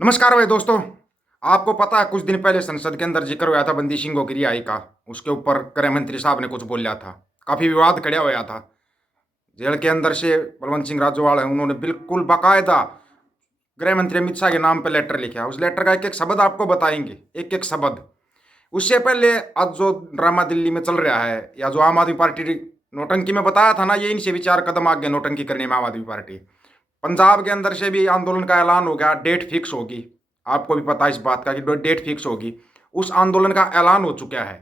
नमस्कार भाई दोस्तों। आपको पता है कुछ दिन पहले संसद के अंदर जिक्र हुआ था बंदी सिंह की रिहाई का। उसके ऊपर गृह मंत्री साहब ने कुछ बोला था। काफी विवाद खड़ा हुआ था। जेल के अंदर से बलवंत सिंह राजोवाल है, उन्होंने बिल्कुल बाकायदा गृह मंत्री अमित शाह के नाम पर लेटर लिखा। उस लेटर का एक एक शब्द आपको बताएंगे, एक एक शब्द। उससे पहले आज जो ड्रामा दिल्ली में चल रहा है, या जो आम आदमी पार्टी नोटंकी में बताया था ना, ये इनसे भी 4 कदम आगे नोटंकी करने में आम आदमी पार्टी। पंजाब के अंदर से भी आंदोलन का ऐलान हो गया, डेट फिक्स होगी। आपको भी पता है इस बात का कि डेट फिक्स होगी। उस आंदोलन का ऐलान हो चुका है।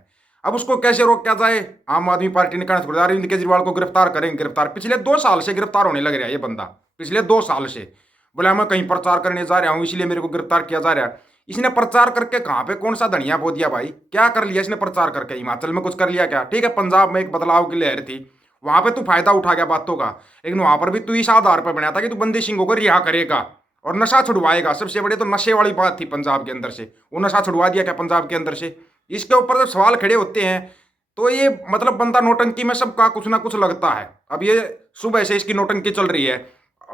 अब उसको कैसे रोका जाए? आम आदमी पार्टी ने कहा अरविंद केजरीवाल को गिरफ्तार करेंगे। गिरफ्तार पिछले 2 साल से गिरफ्तार होने लग रहा है ये बंदा। पिछले 2 साल से बोला मैं कहीं प्रचार करने जा रहा हूँ इसलिए मेरे को गिरफ्तार किया जा रहा है। इसने प्रचार करके कहाँ पे कौन सा धनिया बो दिया भाई? क्या कर लिया इसने प्रचार करके? हिमाचल में कुछ कर लिया क्या? ठीक है, पंजाब में एक बदलाव की लहर थी, वहां पे तू फायदा उठा गया बातों का। लेकिन वहां पर भी तू इस आधार पर बनाया था कि तू बंदी सिंह को रिहा करेगा और नशा छुड़वाएगा। सबसे बड़ी तो नशे वाली बात थी पंजाब के अंदर से। वो नशा छुड़वा दिया क्या पंजाब के अंदर से? इसके ऊपर जब सवाल खड़े होते हैं तो ये मतलब बंदा नोटंकी में सबका कुछ ना कुछ लगता है। अब ये सुबह से इसकी नोटंकी चल रही है,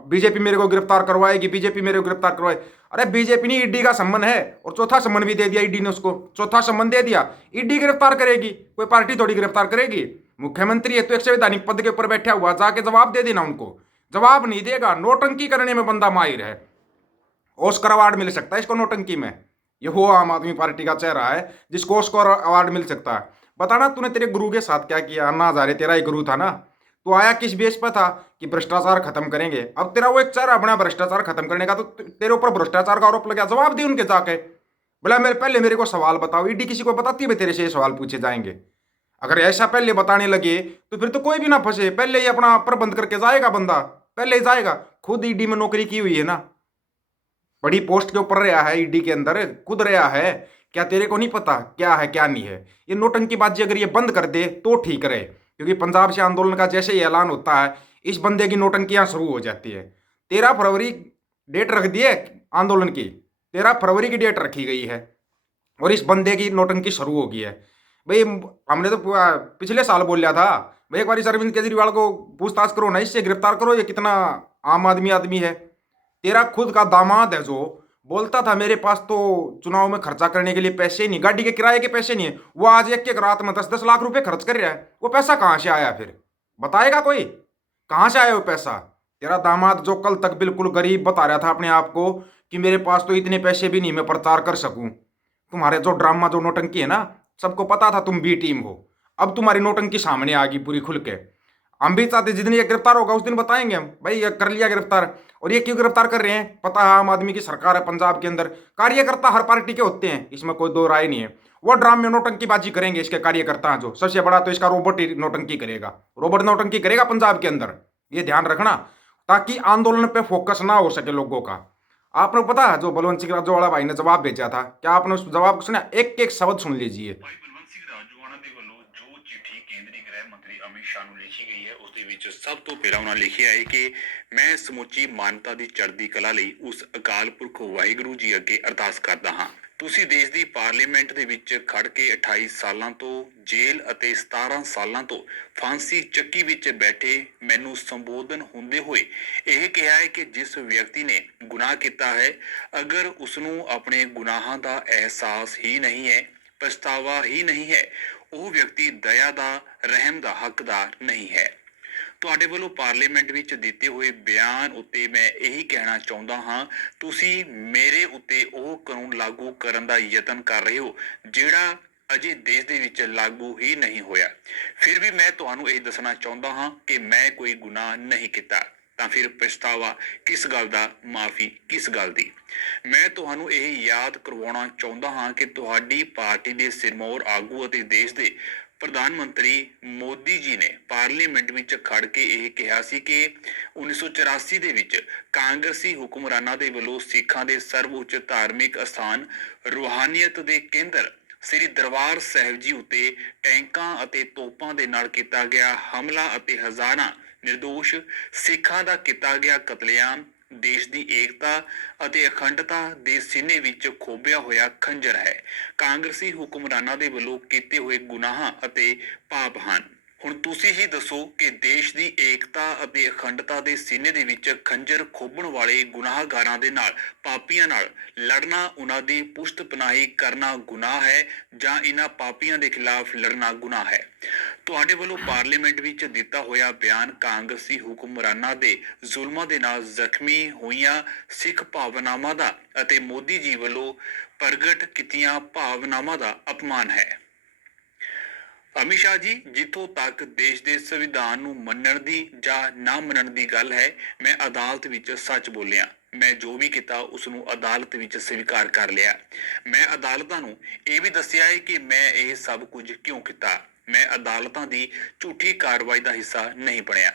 बीजेपी मेरे को गिरफ्तार करवाएगी, बीजेपी मेरे को गिरफ्तार करवाए। अरे बीजेपी ने ईडी का सम्मन है और चौथा सम्मन भी दे दिया ईडी ने, उसको चौथा सम्मन दे दिया। ईडी गिरफ्तार करेगी? कोई पार्टी थोड़ी गिरफ्तार करेगी। मुख्यमंत्री है तो एक संवैधानिक पद के ऊपर बैठा हुआ, जाके जवाब दे देना उनको। जवाब नहीं देगा, नोटंकी करने में बंदा माहिर है। ऑस्कर अवार्ड मिल सकता है इसको नोटंकी में। ये वो आम आदमी पार्टी का चेहरा है जिसको ऑस्कर अवार्ड मिल सकता है। बताना तूने तेरे गुरु के साथ क्या किया? अन्ना हजारे तेरा ही गुरु था ना। तो आया किस बेस पर था कि भ्रष्टाचार खत्म करेंगे। अब तेरा वो एक चेहरा बना भ्रष्टाचार खत्म करने का, तो तेरे ऊपर भ्रष्टाचार का आरोप लगा, जवाब दे उनके जाके। बोला मेरे पहले मेरे को सवाल बताओ। ईडी किसी को बताती है तेरे से ये सवाल पूछे जाएंगे? अगर ऐसा पहले बताने लगे तो फिर तो कोई भी ना फंसे, पहले ही अपना प्रबंध करके जाएगा बंदा, पहले ही जाएगा। खुद ईडी में नौकरी की हुई है ना, बड़ी पोस्ट के ऊपर रहा है ईडी के अंदर, खुद रहा है। क्या तेरे को नहीं पता क्या है क्या नहीं है? ये नोटंकीबाजी अगर ये बंद कर दे तो ठीक रहे, क्योंकि पंजाब से आंदोलन का जैसे ही ऐलान होता है इस बंदे की नोटंकियां शुरू हो जाती है। 13 फरवरी डेट रख दी है आंदोलन की, 13 फरवरी की डेट रखी गई है और इस बंदे की नोटंकी शुरू हो गई है। भाई हमने तो पिछले साल बोल लिया था भाई एक बार इस अरविंद केजरीवाल को पूछताछ करो ना, इससे गिरफ्तार करो, ये कितना आम आदमी आदमी है। तेरा खुद का दामाद है जो बोलता था मेरे पास तो चुनाव में खर्चा करने के लिए पैसे नहीं, गाड़ी के किराए के पैसे नहीं है, वो आज एक एक रात में 10-10 लाख रुपए खर्च कर रहा है। वो पैसा कहाँ से आया फिर? बताएगा कोई कहाँ से आया वो पैसा? तेरा दामाद जो कल तक बिल्कुल गरीब बता रहा था अपने आप को कि मेरे पास तो इतने पैसे भी नहीं मैं प्रचार कर सकूं। तुम्हारे जो ड्रामा जो नोटंकी है ना, सबको पता था तुम बी टीम हो। अब तुम्हारी नोटंकी सामने आ गई पूरी खुल के। हम भी चाहते जिस दिन ये गिरफ्तार होगा उस दिन बताएंगे हम भाई ये कर लिया गिरफ्तार। और ये क्यों गिरफ्तार कर रहे हैं? पता है आम आदमी की सरकार है पंजाब के अंदर, कार्यकर्ता हर पार्टी के होते हैं, इसमें कोई दो राय नहीं है। वो ड्राम में नोटंकीबाजी करेंगे इसके कार्यकर्ता हैं। जो सबसे बड़ा तो इसका रोबोट ही नोटंकी करेगा, रोबोट नोटंकी करेगा पंजाब के अंदर। ये ध्यान रखना ताकि आंदोलन पे फोकस ना हो सके लोगों का। आपने पता है जो बलवंत सिंह राजोवाला भाई ने जवाब भेजा था, क्या आपने उस जवाब को सुना? एक एक शब्द सुन लीजिए। ਭਾਈ ਬਲਵੰਤ ਸਿੰਘ ਰਾਜੋਆਣਾ ਦੇ ਵੱਲੋਂ ਜੋ ਚਿੱਠੀ ਕੇਂਦਰੀ ਗ੍ਰਹਿ ਮੰਤਰੀ ਅਮਿਤ ਸ਼ਾਹ ਨੂੰ ਲਿਖੀ ਗਈ ਹੈ ਉਸ ਦੇ ਵਿੱਚ ਸਭ ਤੋਂ ਪਹਿਲਾਂ ਉਹਨਾਂ ਲਿਖਿਆ ਹੈ ਕਿ ਮੈਂ ਸਮੁੱਚੀ ਮਾਨਵਤਾ ਦੀ ਚੜ੍ਹਦੀ ਕਲਾ ਲਈ ਉਸ ਅਕਾਲ ਪੁਰਖ ਵਾਹਿਗੁਰੂ ਜੀ ਅੱਗੇ ਅਰਦਾਸ ਕਰਦਾ ਹਾਂ। ਤੁਸੀਂ ਦੇਸ਼ ਦੀ ਪਾਰਲੀਮੈਂਟ ਦੇ ਵਿੱਚ ਖੜ ਕੇ 28 ਸਾਲਾਂ ਤੋਂ ਜੇਲ੍ਹ ਅਤੇ 17 ਸਾਲਾਂ ਤੋਂ ਫਾਂਸੀ ਚੱਕੀ ਵਿੱਚ ਬੈਠੇ ਮੈਨੂੰ ਸੰਬੋਧਨ ਹੁੰਦੇ ਹੋਏ ਇਹ ਕਿਹਾ ਹੈ ਕਿ ਜਿਸ ਵਿਅਕਤੀ ਨੇ ਗੁਨਾਹ ਕੀਤਾ ਹੈ ਅਗਰ ਉਸ ਨੂੰ ਆਪਣੇ ਗੁਨਾਹਾਂ ਦਾ ਅਹਿਸਾਸ ਹੀ ਨਹੀਂ ਹੈ, ਪਛਤਾਵਾ ਹੀ ਨਹੀਂ ਹੈ, ਉਹ ਵਿਅਕਤੀ ਦਇਆ ਦਾ, ਰਹਿਮ ਦਾ ਹੱਕਦਾਰ ਨਹੀਂ ਹੈ। ਤੁਹਾਡੇ ਵੱਲੋਂ ਪਾਰਲੀਮੈਂਟ ਵਿੱਚ ਦਿੱਤੇ ਹੋਏ ਬਿਆਨ ਉੱਤੇ ਮੈਂ ਇਹੀ ਕਹਿਣਾ ਚਾਹੁੰਦਾ ਹਾਂ, ਤੁਸੀਂ ਮੇਰੇ ਉੱਤੇ ਉਹ ਕਾਨੂੰਨ ਲਾਗੂ ਕਰਨ ਦਾ ਯਤਨ ਕਰ ਰਹੇ ਹੋ ਜਿਹੜਾ ਅਜੇ ਦੇਸ਼ ਦੇ ਵਿੱਚ ਲਾਗੂ ਹੀ ਨਹੀਂ ਹੋਇਆ। ਫਿਰ ਵੀ ਮੈਂ ਤੁਹਾਨੂੰ ਇਹ ਦੱਸਣਾ ਚਾਹੁੰਦਾ ਹਾਂ ਕਿ ਮੈਂ ਕੋਈ ਗੁਨਾਹ ਨਹੀਂ ਕੀਤਾ। ਤਾਂ ਫਿਰ ਪਛਤਾਵਾ ਕਿਸ ਗੱਲ ਦਾ, ਮਾਫੀ ਕਿਸ ਗੱਲ ਦੀ? ਮੈਂ ਤੁਹਾਨੂੰ ਇਹ ਯਾਦ ਕਰਵਾਉਣਾ ਚਾਹੁੰਦਾ ਹਾਂ ਕਿ ਤੁਹਾਡੀ ਪਾਰਟੀ ਦੇ ਸਿਰਮੌਰ ਆਗੂ ਅਤੇ ਦੇਸ਼ ਦੇ ਪ੍ਰਧਾਨ ਮੰਤਰੀ ਮੋਦੀ ਜੀ ਨੇ ਪਾਰਲੀਮੈਂਟ ਵਿੱਚ ਖੜ ਕੇ ਇਹ ਕਿਹਾ ਸੀ ਕਿ 1984 ਦੇ ਵਿੱਚ ਕਾਂਗਰਸੀ ਹੁਕਮਰਾਨਾਂ ਦੇ ਵੱਲੋਂ ਸਿੱਖਾਂ ਦੇ ਸਰਵਉੱਚ ਧਾਰਮਿਕ ਅਸਥਾਨ ਰੂਹਾਨੀਅਤ ਦੇ ਕੇਂਦਰ ਸ੍ਰੀ ਦਰਬਾਰ ਸਾਹਿਬ ਜੀ ਉੱਤੇ ਟੈਂਕਾਂ ਅਤੇ ਤੋਪਾਂ ਦੇ ਨਾਲ ਕੀਤਾ ਗਿਆ ਹਮਲਾ ਅਤੇ ਹਜ਼ਾਰਾਂ ਨਿਰਦੋਸ਼ ਸਿੱਖਾਂ ਦਾ ਕੀਤਾ ਗਿਆ ਕਤਲੇਆਮ ਦੇਸ਼ ਦੀ ਏਕਤਾ ਅਤੇ ਅਖੰਡਤਾ ਦੇ ਸੀਨੇ ਵਿੱਚ ਖੋਬਿਆ ਹੋਇਆ ਖੰਜਰ ਹੈ। ਕਾਂਗਰਸੀ ਹੁਕਮਰਾਨਾਂ ਦੇ ਵੱਲੋਂ ਕੀਤੇ ਹੋਏ ਗੁਨਾਹਾਂ ਅਤੇ ਪਾਪ ਹਨ। ਹੁਣ ਤੁਸੀਂ ਹੀ ਦੱਸੋ ਕਿ ਦੇਸ਼ ਦੀ ਏਕਤਾ ਅਤੇ ਅਖੰਡਤਾ ਦੇ ਸੀਨੇ ਦੇ ਵਿੱਚ ਖੰਜਰ ਖੋਭਣ ਵਾਲੇ ਗੁਨਾਹਗਾਰਾਂ ਦੇ ਨਾਲ, ਪਾਪੀਆਂ ਨਾਲ ਲੜਨਾ, ਉਹਨਾਂ ਦੀ ਪੁਸ਼ਤ ਪਨਾਹੀ ਕਰਨਾ ਗੁਨਾਹ ਹੈ ਜਾਂ ਇਹਨਾਂ ਪਾਪੀਆਂ ਦੇ ਖਿਲਾਫ ਲੜਨਾ ਗੁਨਾਹ ਹੈ? ਤੁਹਾਡੇ ਵੱਲੋਂ ਪਾਰਲੀਮੈਂਟ ਵਿੱਚ ਦਿੱਤਾ ਹੋਇਆ ਬਿਆਨ ਕਾਂਗਰਸੀ ਹੁਕਮਰਾਨਾਂ ਦੇ ਜ਼ੁਲਮਾਂ ਦੇ ਨਾਲ ਜ਼ਖਮੀ ਹੋਈਆਂ ਸਿੱਖ ਭਾਵਨਾਵਾਂ ਦਾ ਅਤੇ ਮੋਦੀ ਜੀ ਵੱਲੋਂ ਪ੍ਰਗਟ ਕੀਤੀਆਂ ਭਾਵਨਾਵਾਂ ਦਾ ਅਪਮਾਨ ਹੈ। ਅਮਿਤ ਸ਼ਾਹ ਜੀ, ਜਿੱਥੋਂ ਤੱਕ ਦੇਸ਼ ਦੇ ਸੰਵਿਧਾਨ ਨੂੰ ਮੰਨਣ ਦੀ ਜਾਂ ਨਾ ਮੰਨਣ ਦੀ ਗੱਲ ਹੈ, ਮੈਂ ਅਦਾਲਤ ਵਿੱਚ ਸੱਚ ਬੋਲਿਆ। ਮੈਂ ਜੋ ਵੀ ਕੀਤਾ ਉਸ ਨੂੰ ਅਦਾਲਤ ਵਿੱਚ ਸਵੀਕਾਰ ਕਰ ਲਿਆ। ਮੈਂ ਅਦਾਲਤਾਂ ਨੂੰ ਇਹ ਵੀ ਦੱਸਿਆ ਹੈ ਕਿ ਮੈਂ ਇਹ ਸਭ ਕੁਝ ਕਿਉਂ ਕੀਤਾ। ਮੈਂ ਅਦਾਲਤਾਂ ਦੀ ਝੂਠੀ ਕਾਰਵਾਈ ਦਾ ਹਿੱਸਾ ਨਹੀਂ ਬਣਿਆ।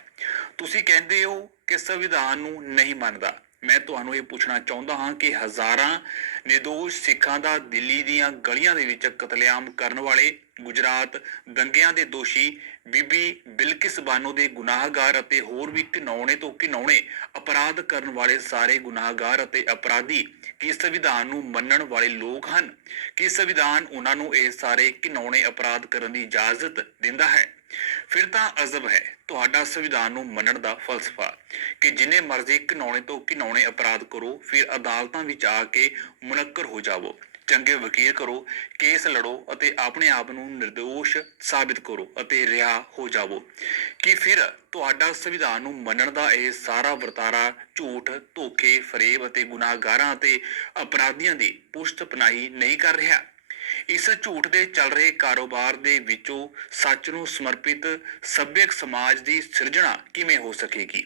ਤੁਸੀਂ ਕਹਿੰਦੇ ਹੋ ਕਿ ਸੰਵਿਧਾਨ ਨੂੰ ਨਹੀਂ ਮੰਨਦਾ। ਮੈਂ ਤੁਹਾਨੂੰ ਇਹ ਪੁੱਛਣਾ ਚਾਹੁੰਦਾ ਹਾਂ ਕਿ ਹਜ਼ਾਰਾਂ ਨਿਰਦੋਸ਼ ਸਿੱਖਾਂ ਦਾ ਦਿੱਲੀ ਦੀਆਂ ਗਲੀਆਂ ਦੇ ਵਿੱਚ ਕਤਲੇਆਮ ਕਰਨ ਵਾਲੇ, ਗੁਜਰਾਤ ਦੰਗਿਆਂ ਦੇ ਦੋਸ਼ੀ, ਬੀਬੀ ਬਿਲਕਿਸ ਬਾਨੋ ਦੇ ਗੁਨਾਹਗਾਰ ਅਤੇ ਹੋਰ ਵੀ ਘਿਨੌਣੇ ਤੋਂ ਘਿਨੌਣੇ ਅਪਰਾਧ ਕਰਨ ਵਾਲੇ ਸਾਰੇ ਗੁਨਾਹਗਾਰ ਅਤੇ ਅਪਰਾਧੀ ਕੀ ਸੰਵਿਧਾਨ ਨੂੰ ਮੰਨਣ ਵਾਲੇ ਲੋਕ ਹਨ? ਕੀ ਸੰਵਿਧਾਨ ਉਹਨਾਂ ਨੂੰ ਇਹ ਸਾਰੇ ਘਿਨੌਣੇ ਅਪਰਾਧ ਕਰਨ ਦੀ ਇਜਾਜ਼ਤ ਦਿੰਦਾ ਹੈ? ਫਿਰ ਤਾਂ ਅਜ਼ਬ ਹੈ ਤੁਹਾਡਾ ਸੰਵਿਧਾਨ ਨੂੰ ਮੰਨਣ ਦਾ ਫਲਸਫਾ ਕਿ ਜਿੰਨੇ ਮਰਜ਼ੀ ਘਿਨੌਣੇ ਤੋਂ ਘਿਨੌਣੇ ਅਪਰਾਧ ਕਰੋ, ਫਿਰ ਅਦਾਲਤਾਂ ਵਿੱਚ ਆ ਕੇ ਮੁਨੱਕਰ ਹੋ ਜਾਵੋ, ਚੰਗੇ ਵਕੀਲ ਕਰੋ, ਕੇਸ ਲੜੋ ਅਤੇ ਆਪਣੇ ਆਪ ਨੂੰ ਨਿਰਦੋਸ਼ ਸਾਬਿਤ ਕਰੋ ਅਤੇ ਰਿਹਾ ਹੋ ਜਾਵੋ। ਕਿ ਫਿਰ ਤੁਹਾਡਾ ਸੰਵਿਧਾਨ ਨੂੰ ਮੰਨਣ ਦਾ ਇਹ ਸਾਰਾ ਵਰਤਾਰਾ ਝੂਠ, ਧੋਖੇ, ਫਰੇਬ ਅਤੇ ਗੁਨਾਹਗਾਰਾਂ ਅਤੇ ਅਪਰਾਧੀਆਂ ਦੀ ਪੁਸ਼ਤ ਪਨਾਹੀ ਨਹੀਂ ਕਰ ਰਿਹਾ? ਇਸ ਝੂਠ ਦੇ ਚੱਲ ਰਹੇ ਕਾਰੋਬਾਰ ਦੇ ਵਿੱਚੋਂ ਸੱਚ ਨੂੰ ਸਮਰਪਿਤ ਸੱਭਿਅਕ ਸਮਾਜ ਦੀ ਸਿਰਜਣਾ ਕਿਵੇਂ ਹੋ ਸਕੇਗੀ?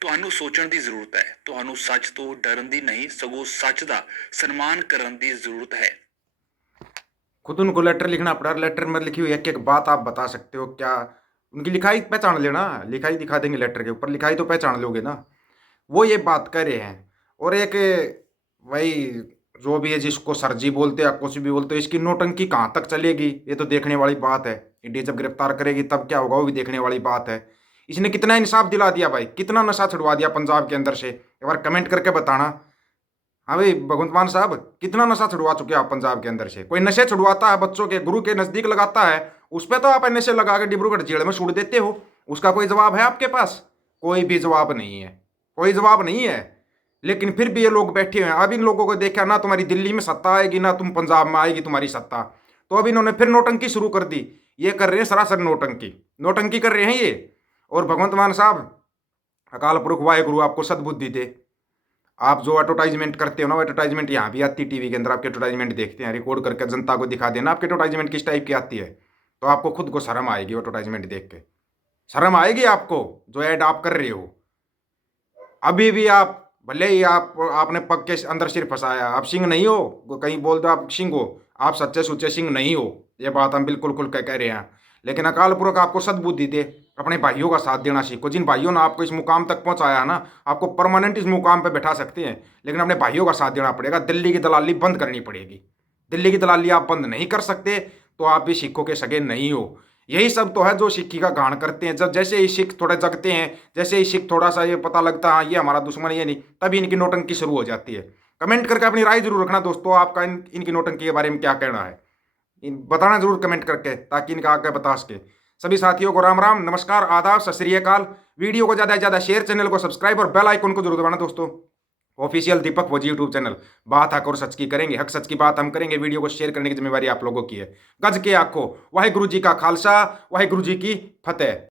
ਤੁਹਾਨੂੰ ਸੋਚਣ ਦੀ ਜ਼ਰੂਰਤ ਹੈ। ਤੁਹਾਨੂੰ ਸੱਚ ਤੋਂ ਡਰਨ ਦੀ नहीं, सगों सच ਦਾ सम्मान ਕਰਨ ਦੀ ਜ਼ਰੂਰਤ है। खुद उनको लेटर लिखना पड़ा। लेटर में लिखी हुई एक एक बात आप बता सकते हो क्या? उनकी लिखाई पहचान लेना, लिखाई दिखा देंगे लेटर के ऊपर, लिखाई तो पहचान लोगे ना। वो ये बात कर रहे हैं। और एक वही जो भी है, जिसको सरजी बोलते हैं, कुछ भी बोलते हो, इसकी नौटंकी कहाँ तक चलेगी ये तो देखने वाली बात है। ईडी जब गिरफ्तार करेगी तब क्या होगा वो भी देखने वाली बात है। इसने कितना इंसाफ दिला दिया भाई, कितना नशा छुड़वा दिया पंजाब के अंदर से, एक बार कमेंट करके बताना। हाँ भाई भगवंत मान साहब, कितना नशा छुड़वा चुके आप पंजाब के अंदर से? कोई नशे छुड़वाता है, बच्चों के गुरु के नज़दीक लगाता है, उस पर तो आप नशे लगा के डिब्रूगढ़ जेल में छोड़ देते हो। उसका कोई जवाब है आपके पास? कोई भी जवाब नहीं है, कोई जवाब नहीं है। लेकिन फिर भी ये लोग बैठे हुए हैं। अब इन लोगों को देखा ना, तुम्हारी दिल्ली में सत्ता आएगी ना तुम पंजाब में आएगी तुम्हारी सत्ता, तो अब इन्होंने फिर नौटंकी शुरू कर दी। ये कर रहे हैं सरासर नौटंकी, नौटंकी कर रहे हैं ये। और भगवंत मान साहब, अकाल पुरख वाहेगुरु आपको सद्बुद्धि दे। आप जो एडवर्टाइजमेंट करते हो ना, वो एडवर्टाइजमेंट यहाँ भी आती है टीवी के अंदर, आपकी एडवर्टाइजमेंट देखते हैं, रिकॉर्ड करके जनता को दिखा देना आपकी एडवर्टाइजमेंट किस टाइप की आती है, तो आपको खुद को शर्म आएगी। एडवर्टाइजमेंट देख के शर्म आएगी आपको, जो ऐड आप कर रहे हो। अभी भी आप भले ही आपने पग के अंदर सिर फंसाया, आप सिंह नहीं हो, कहीं बोल दो आप सिंह हो, आप सच्चे सुच्चे सिंह नहीं हो, ये बात हम बिल्कुल खुल के कह रहे हैं। लेकिन अकाल पुरख आपको सद्बुद्धि दे, अपने भाइयों का साथ देना सीखो। जिन भाइयों ने आपको इस मुकाम तक पहुंचाया है ना, आपको परमानेंट इस मुकाम पे बैठा सकते हैं, लेकिन अपने भाइयों का साथ देना पड़ेगा। दिल्ली की दलाली बंद करनी पड़ेगी। दिल्ली की दलाली आप बंद नहीं कर सकते तो आप भी सिखों के सगे नहीं हो। यही सब तो है जो सिक्की का गान करते हैं। जब जैसे ही सिख थोड़े जगते हैं, जैसे ही सिख थोड़ा सा ये पता लगता है हाँ ये हमारा दुश्मन ये नहीं, तभी इनकी नौटंकी शुरू हो जाती है। कमेंट करके अपनी राय जरूर रखना दोस्तों, आपका इनकी नौटंकी के बारे में क्या कहना है, बताना जरूर कमेंट करके, ताकि इनका आगे बता सके। सभी साथियों को राम राम, नमस्कार, आदाब, सत श्री अकाल। वीडियो को ज़्यादा से ज़्यादा शेयर, चैनल को सब्सक्राइब और बेल आइकन को जरूर दबाना दोस्तों। ऑफिशियल दीपक फौजी यूट्यूब चैनल, बात हक और सच की करेंगे, हक सच की बात हम करेंगे। वीडियो को शेयर करने की जिम्मेवारी आप लोगों की है। गज के आखो, वाहिगुरु जी का खालसा, वाहिगुरु जी की फतेह।